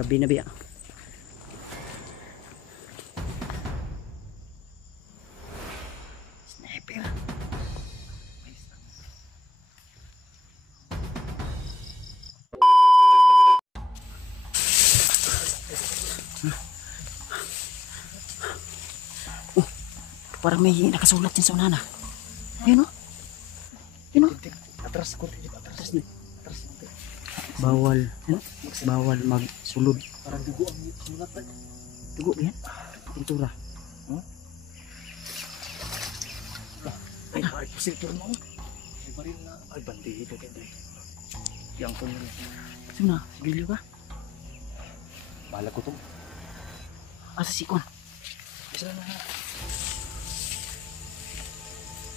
Gabi na biya. Sniper. Oh, parang may nakasulat din sa unana. Ayun o. Ayun o. Atras ko, atras ni. Atras. Bawal, bawal magsulod. Parang dugo ang sulat. Dugo yan. Pintura. Ay, positor mo. Ay, baril na. Ay, bandido ka dahil. Yang ko nila. Ito na, bilyo ka. Bahala ko to. Asa sikon. Isa na.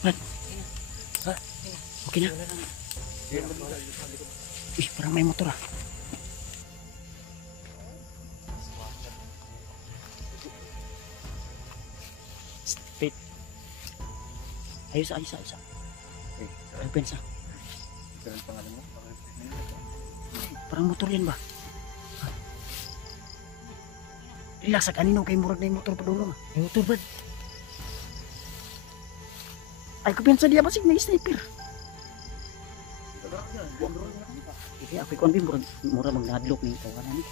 Brad. Ha? Okay na. Ih, parang may motor ah. Wait. Ayos. Ay, pensa. Pero ang pangalan mo? Parang motor yan ba? Ila sa kanino kay murag na yung motor pa dulo nga. May motor Brad. Ay, kupensa dia basig na sniper. Hindi, ako ikon din mura mag-nadlock ni tawanan ni.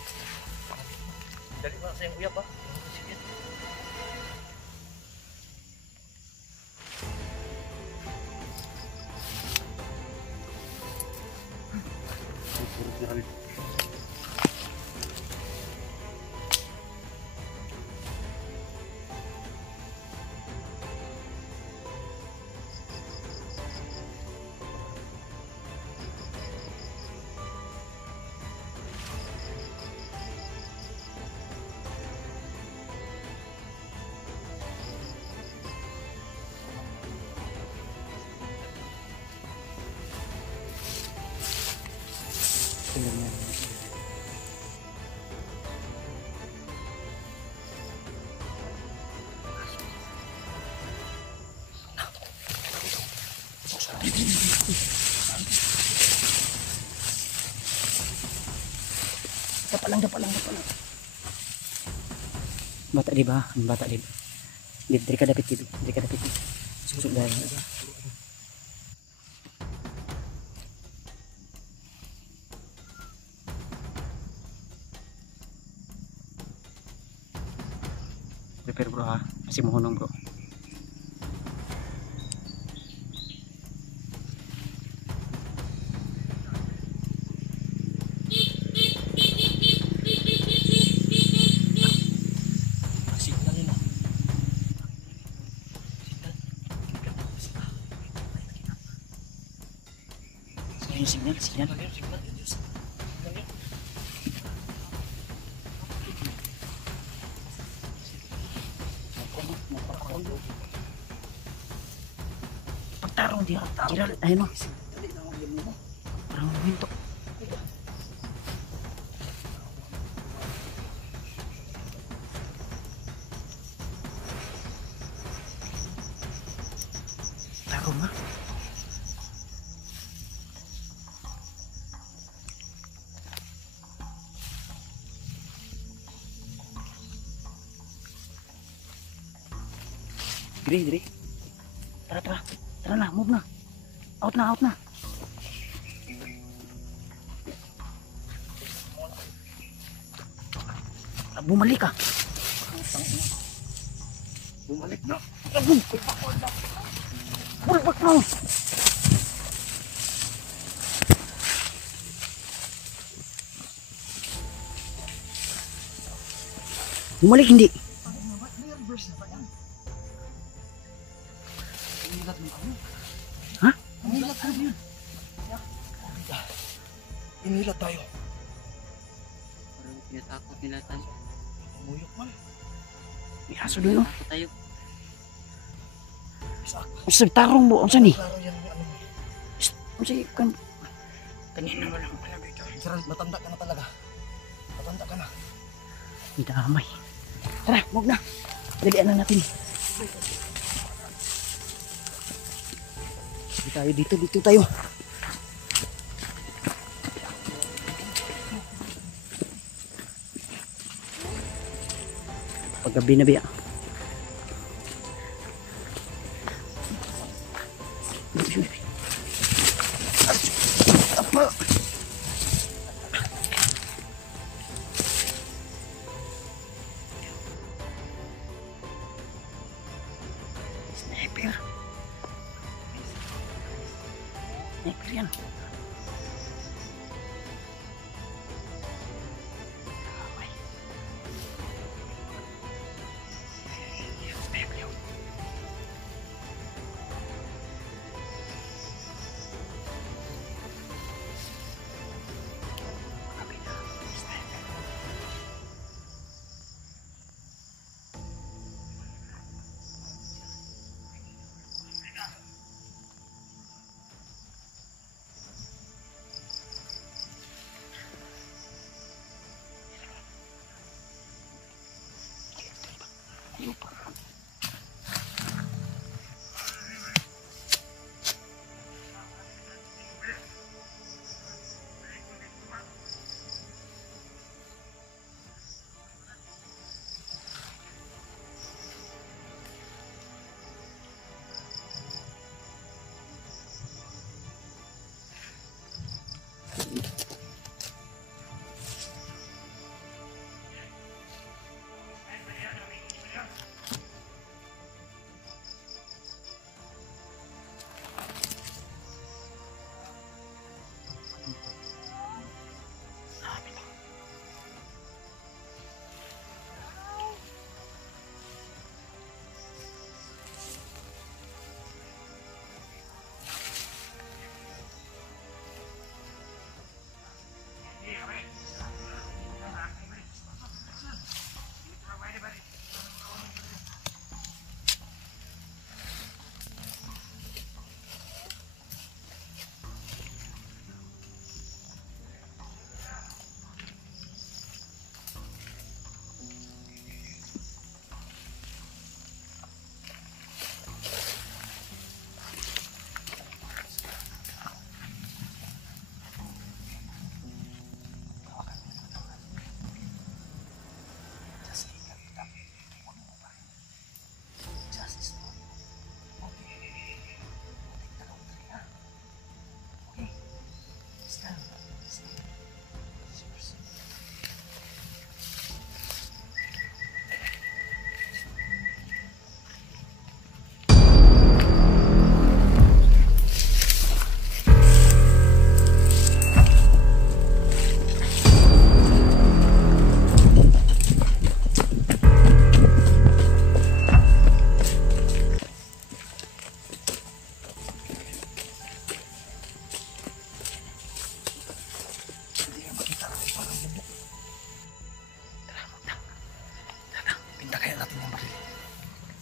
Dali ba sa yung uyap ba? Sige. Tingnan mo. Dapalang. Bata di ba? Ang bata di ba? Di ka dapit. Susuk dahil. Prepare bro ha. Masih mohonong bro. Signal nila. Signal. Signal. Pagtarong dia. Kira ayun o. Parang minto. Tarong ha. Diri. Tara na, move na. Out na. Bumalik ka. Bumalik na. Bulbak mo. Bumalik hindi. Ha? Inilat tayo. Parang tinatakot nila tayo. Muyok man. May aso doon o. Takot tayo. Sa tarong mo, unsa ni? Klaro yan ano mo. Unsa kan Kanina mo lang pala dito. Gerald, matanda ka na talaga. Matanda ka na. damay. Tara, move na. Dalian na natin. Dito tayo. Paggabi na biya. Apa? Sniper. Sniper yan.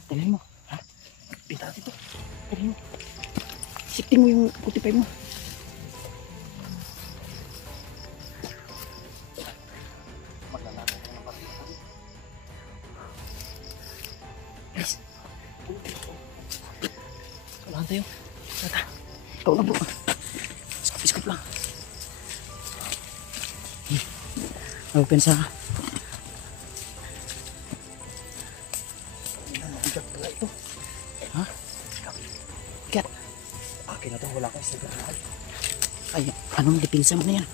Dalhin mo. Ha? Pinta natin ito. Dalhin mo. Siptin mo yung kutipay mo. Maglalakad ka ng baril. Please. Kailangan tayo. Tata. Ikaw na po. Iskop lang. Open sa... Bigat pala ito. Ha? Bigat. Akin na ito. Wala kang sigaran. Ay, anong dipinsa mo na yan?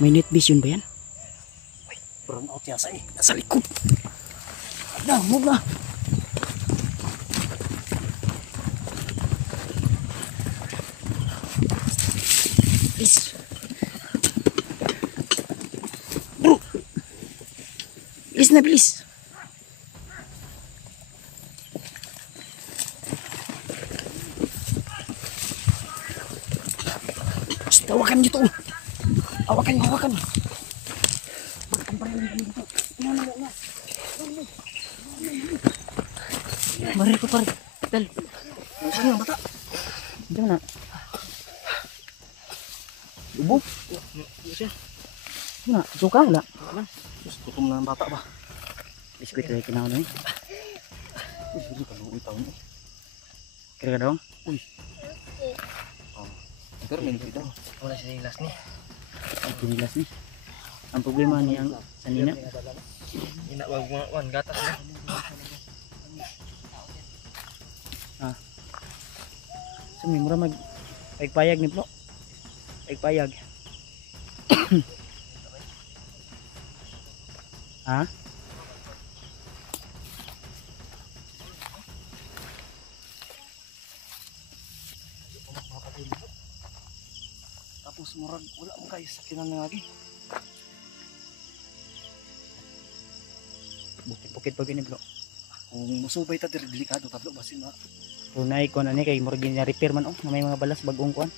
May net vision ba yan? Brown out yasa eh. Nasa likod. Na, move na. Please. Bro. Please na, please. Basta, hawakan nyo to. Hawakan nyo, hawakan nyo. Baril ko, baril. Dal. Saan ang bata? Diyan na. Ubo? Na, suka wala. Gutom na ng bata ba? Biskuit na kinakaw na eh. Uy, hindi ka nung itaw mo. Kira ka daw? Uy. Pero may nito. Wala sinilas ni. Ang pinilas ni. Ang problema niya sa nina. Ina wag mo wan gatas na. So may mura mag payag ni Bro. Payag. Ha? Tapos murag wala mo kayo sakinan nga lagi. Bukid-bukid pag ni Bro. Kung musubay ta diri delikado tablo basin na. Tunay ko na ni kay murag na repair man na may mga balas bagong kuan.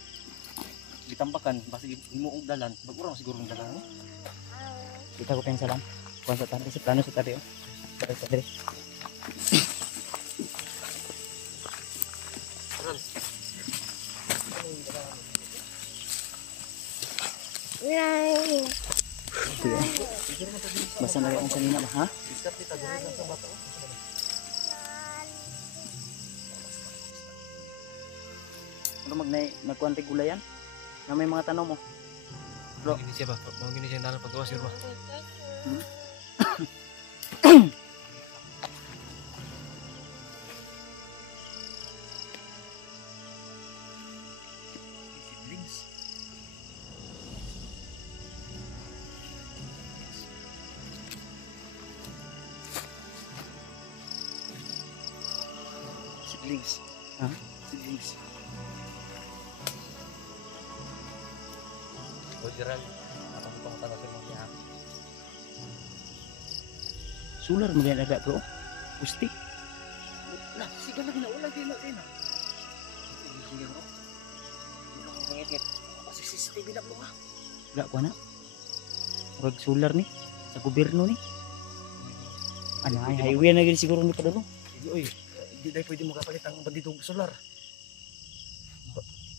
Gitambakan basi imo og dalan, bagura siguro ng dalan. Kita ko pensa lang. Kuan sa tabi sa plano sa tabi oh. Sa tabi. Basta na akong kanina ba ha? Ano nagkuhan tig gulayan? Na may mga tanong mo. Bro, Gini siya ba? Mau gini siya dalan paggawas yun ba? Siblings. Siblings. Ha? Siblings. Bojiran. Apa ko pa sa mga ya. sular mo ganyan agak bro. Gusti. Lah, sige lagi na ulag din na. Sige bro. Ngit-ngit. Kasi CCTV na bro ha. Wala ko na. Murag sular ni sa gobyerno ni. Ano ay highway na gid siguro ni padulong. Sige oy. Hindi dai pwede mo kapalit ang banditong solar.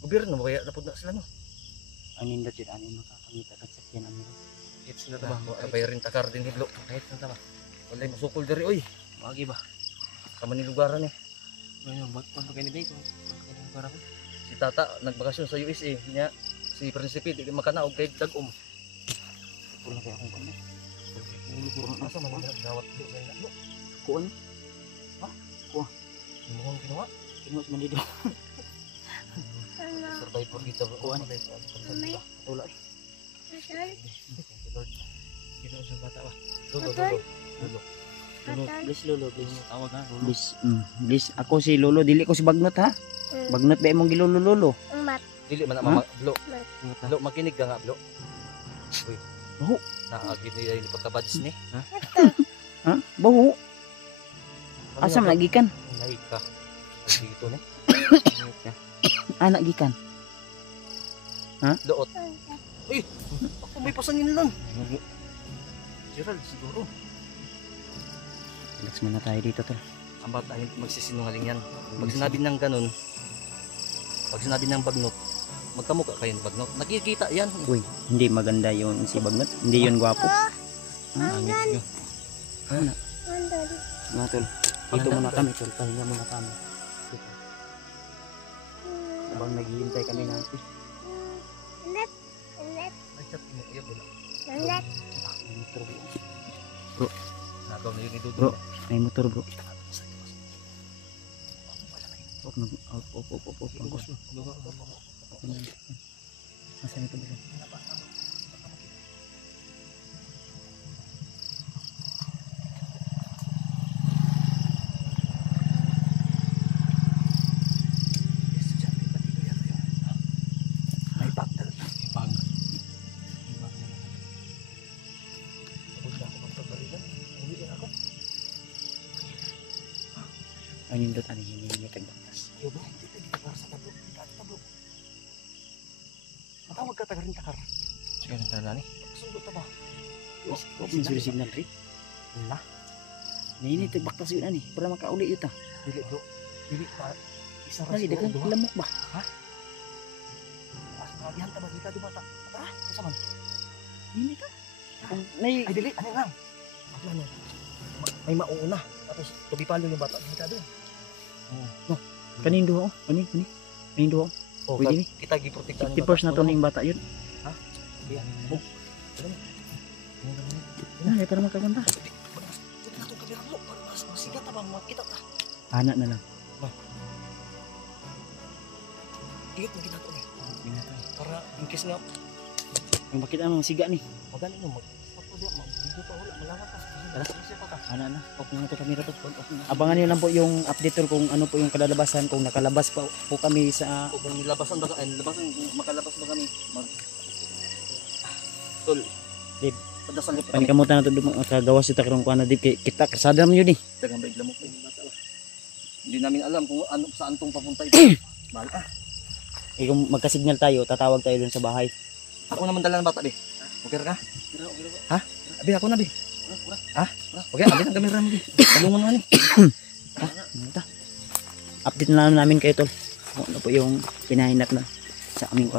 Gobyerno mo kaya napud na sila no. Ang nindot yun ano makakangita kag sakyan ang meron. Hits na ta ba? Kabayarin takar din hiblo. Hits na ta ba? Wala masukol diri oy. Wagi ba? Sa manilugaran eh. Ano ba pag kani dito? Para ko. Si tata nagbakasyon sa USA niya si Prinsipe di makanaog kay dagom. Wala kay akong kamay. Asa man ang gawat do kay no. Kuan Mo ginawa. kinus man dito. Survivor kita bro. Kuan. Wala eh. Kino sa bata ba? Lolo. Please lolo, please. Tawag ha. Please, please ako si lolo dili ko si Bagnot ha. Bagnot ba imong gilolo lolo? Dili man Ha? mama blo. Blo makinig ka nga blo. Uy. Baho. Naagi ni pagkabads ni. Ha? Baho. Asa man nagikan? Naik ka. Dito ni. Anak gikan. Doot. Uy. Ako may pasangin lang. Gerald siguro. Relax muna tayo dito tol. Ang bata ay magsisinungaling yan. Pag sinabi ng ganun, pag sinabi ng bagnot, magkamukha kayo ng bagnot. Nakikita yan. Uy, hindi maganda yun si Bagnot. Hindi yun gwapo. Angit. Mga tol. Dito muna kami tol. Pahinga muna kami. Dito. Habang naghihintay kami natin. Ay, chat mo. Iya, wala. Motor bro. Nagaw na yun ni Dudu. Bro, may motor bro. Op. Nasaan ito bro? May bag na lang. Pag Huwag na ako magpagalitan. Uwi na ako. Ang nindot ano yun yung tagbaktas. Yo, bro, hindi tayo para sa tablo. Hindi tayo tablo. Matawag ka tagarin takar. sige na tala ni. Sundo ta ba? Huwag mo sila signal rin. Wala. Ngayon tagbaktas yun ani. Para makauli yun ta. Dili, bro. Dili pa. Isa ras Lagi ko. dagang Duha. lamok ba? Mas nagihan ta ba? Dita di ba ta? Tara, isa man. Hindi ka. Nay, Ay, dili. Ano lang? Ano? May mauuna. Tapos, tubi palo yung bata. Dili ka doon. kanin duha oh. Kani. Kanin duha oh. Pwede ni. Kita giprotektahan. Safety first na to ning bata yun. Iya. Move. Ay, para makaganda. Pwede na itong kamera mo. Para masigat na ba? Makita ta. Anak na lang. Igat mo ginagawa eh. Para in case nga. Yung makita mo siga ni. Magaling no. Mag-video pa. Wala. Malaman pa. Tara. Pa ta. Anak na. Off na to kamera to. Abangan niyo lang po yung update tol kung ano po yung kalalabasan. Kung nakalabas pa po kami sa... Kung nilabasan ba labasan makalabas ba kami tol Dib. padasan ko kami Panikamutan na to kagawas ito karong kuha na dib. Kita kasada mo yun eh. dagang baig lamok hindi namin alam kung ano saan tong papunta ito mahal Eh kung magkasignal tayo, tatawag tayo dun sa bahay. ako naman dala ng bata be okay ka ha abi ako na be ha okay abi ang kamera mo be talungan mo ni Ha? Ito. Update na namin kayo tol. Kung ano po yung pinahinat na sa aming